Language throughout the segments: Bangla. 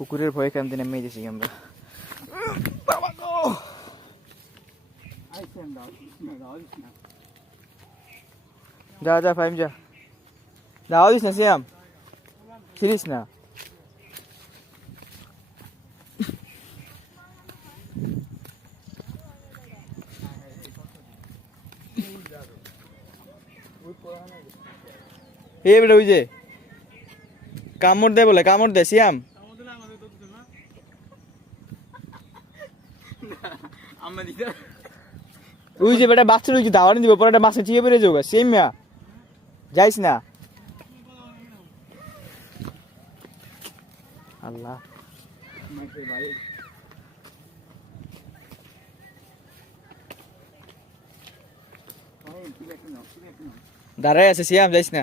কুকুরের ভয়ে কান্দি নেমে গেছি আমরা। বাবা যা যা ফাইম যা। দাও দিস না, সিয়াম। ছিলিস না। এ বেটা, ওই যে। কামড় দে বলে, কামড় দে, সিয়াম। ওই যে বেটা বাচ্চার ওই যে দাওয়ানি দিব পরে একটা মাছে চিয়ে বেরিয়ে যাবে সেম মিয়া যাইস না। আল্লাহ। দাঁড়ায় আছে সিয়াম যাইস না।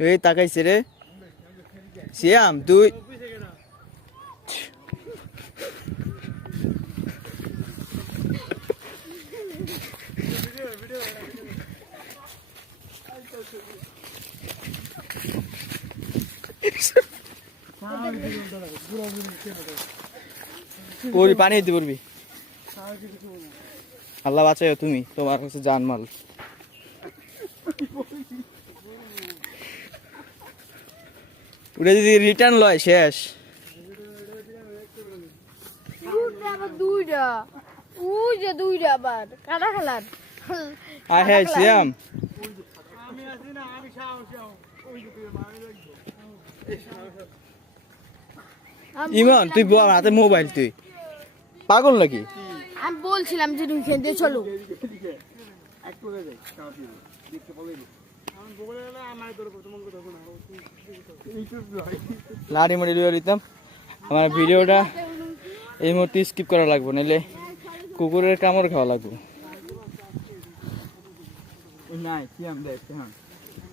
এই তাকাইছে রে। সিয়াম তুই পড়বি পানি দিতে পড়বি আল্লাহ বাঁচাও তুমি তোমার কাছে জানমাল। ওটা যদি রিটার্ন লয় শেষ। দুইটা আবার দুইটা। ওই যে দুইটা আবার কাটা খেলার। আয় হ্যাঁ সিয়াম ইমন তুই বল হাতে মোবাইল তুই। পাগল নাকি? আমি বলছিলাম যে তুমি খেলতে চলো। লাড়ি মাড়ি লুয়ে দিতাম আমার ভিডিওটা এই মুহূর্তে স্কিপ করা লাগবে নাহলে কুকুরের কামড় খাওয়া লাগবে। নাই সিয়াম দেখ হ্যাঁ